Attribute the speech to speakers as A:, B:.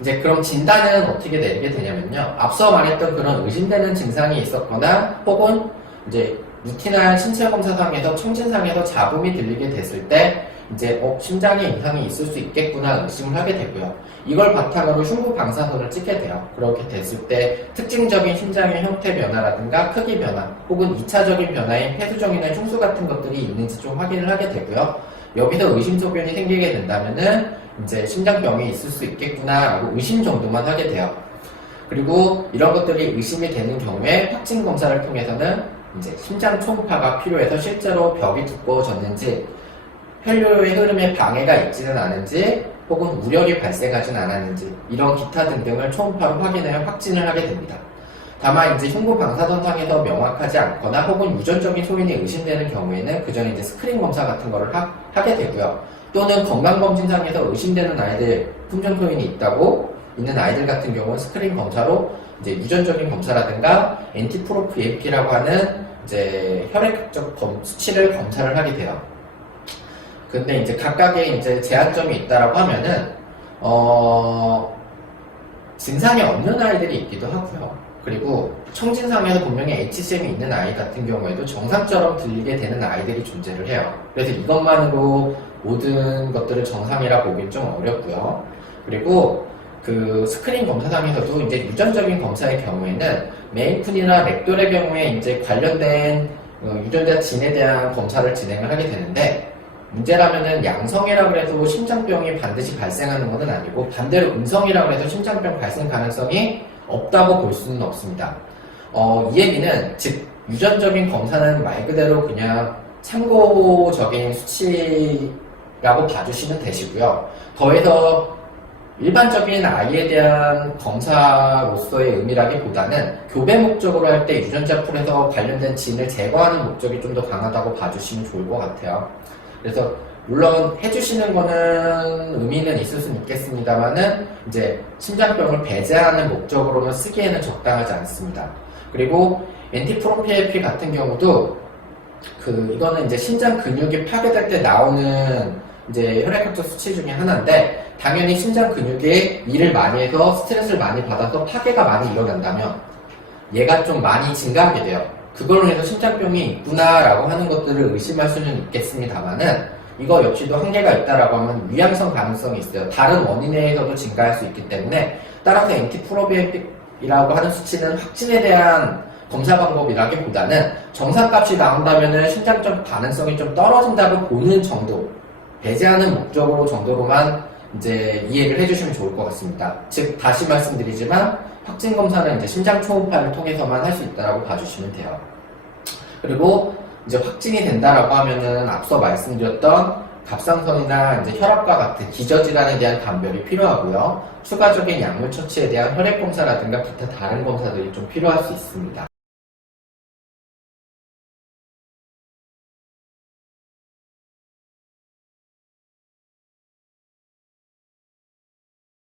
A: 이제 그럼 진단은 어떻게 내리게 되냐면요. 앞서 말했던 그런 의심되는 증상이 있었거나 혹은 이제 루틴한 신체 검사상에서 청진상에서 잡음이 들리게 됐을 때 이제 어, 심장에 이상이 있을 수 있겠구나 의심을 하게 되고요. 이걸 바탕으로 흉부 방사선을 찍게 돼요. 그렇게 됐을 때 특징적인 심장의 형태 변화라든가 크기 변화 혹은 2차적인 변화인 폐수정이나 흉수 같은 것들이 있는지 좀 확인을 하게 되고요. 여기서 의심소변이 생기게 된다면은 이제 심장병이 있을 수 있겠구나라고 의심 정도만 하게 돼요. 그리고 이런 것들이 의심이 되는 경우에 확진 검사를 통해서는 이제 심장 초음파가 필요해서 실제로 벽이 두꺼워졌는지 혈류의 흐름에 방해가 있지는 않은지 혹은 우열이 발생하진 않았는지 이런 기타 등등을 초음파로 확인하여 확진을 하게 됩니다. 다만 이제 흉부 방사선상에서 명확하지 않거나 혹은 유전적인 소인이 의심되는 경우에는 그 전에 이제 스크린 검사 같은 거를 하, 하게 되고요. 또는 건강검진상에서 의심되는 아이들 품종 소인이 있다고 있는 아이들 같은 경우는 스크린 검사로 이제 유전적인 검사라든가 엔티프로프AP라고 하는 이제 혈액적 검, 수치를 검사를 하게 돼요. 근데 이제 각각의 이제 제한점이 있다라고 하면은 어 증상이 없는 아이들이 있기도 하고요. 그리고 청진상에서 분명히 HCM이 있는 아이 같은 경우에도 정상처럼 들리게 되는 아이들이 존재를 해요. 그래서 이것만으로 모든 것들을 정상이라 보긴 좀 어렵고요. 그리고 그 스크린 검사상에서도 이제 유전적인 검사의 경우에는 메인쿤이나 렉돌의 경우에 이제 관련된 어, 유전자 진에 대한 검사를 진행을 하게 되는데 문제라면은 양성이라고 해도 심장병이 반드시 발생하는 것은 아니고 반대로 음성이라고 해서 심장병 발생 가능성이 없다고 볼 수는 없습니다. 어, 이 얘기는 즉 유전적인 검사는 말 그대로 그냥 참고적인 수치라고 봐주시면 되시고요. 더해서 일반적인 아이에 대한 검사로서의 의미라기보다는 교배 목적으로 할 때 유전자 풀에서 관련된 진을 제거하는 목적이 좀 더 강하다고 봐주시면 좋을 것 같아요. 그래서 물론 해주시는 거는 의미는 있을 수는 있겠습니다만은 이제 심장병을 배제하는 목적으로는 쓰기에는 적당하지 않습니다. 그리고 엔티프로피에피 같은 경우도 그 이거는 이제 심장 근육이 파괴될 때 나오는 이제 혈액학적 수치 중에 하나인데 당연히 심장 근육에 일을 많이 해서 스트레스를 많이 받아서 파괴가 많이 일어난다면 얘가 좀 많이 증가하게 돼요. 그걸로 해서 심장병이 있구나라고 하는 것들을 의심할 수는 있겠습니다만은 이거 역시도 한계가 있다라고 하면 위암성 가능성이 있어요. 다른 원인에 의해서도 증가할 수 있기 때문에 따라서 엔티프로비이라고 하는 수치는 확진에 대한 검사 방법이라기보다는 정상값이 나온다면은 심장적 가능성이 좀 떨어진다고 보는 정도, 배제하는 목적으로 정도로만 이제 이해를 해주시면 좋을 것 같습니다. 즉 다시 말씀드리지만 확진 검사는 이제 심장 초음파를 통해서만 할 수 있다라고 봐주시면 돼요. 그리고 이제 확진이 된다라고 하면은 앞서 말씀드렸던 갑상선이나 이제 혈압과 같은 기저질환에 대한 감별이 필요하고요. 추가적인 약물 처치에 대한 혈액 검사라든가 기타 다른 검사들이 좀 필요할 수 있습니다.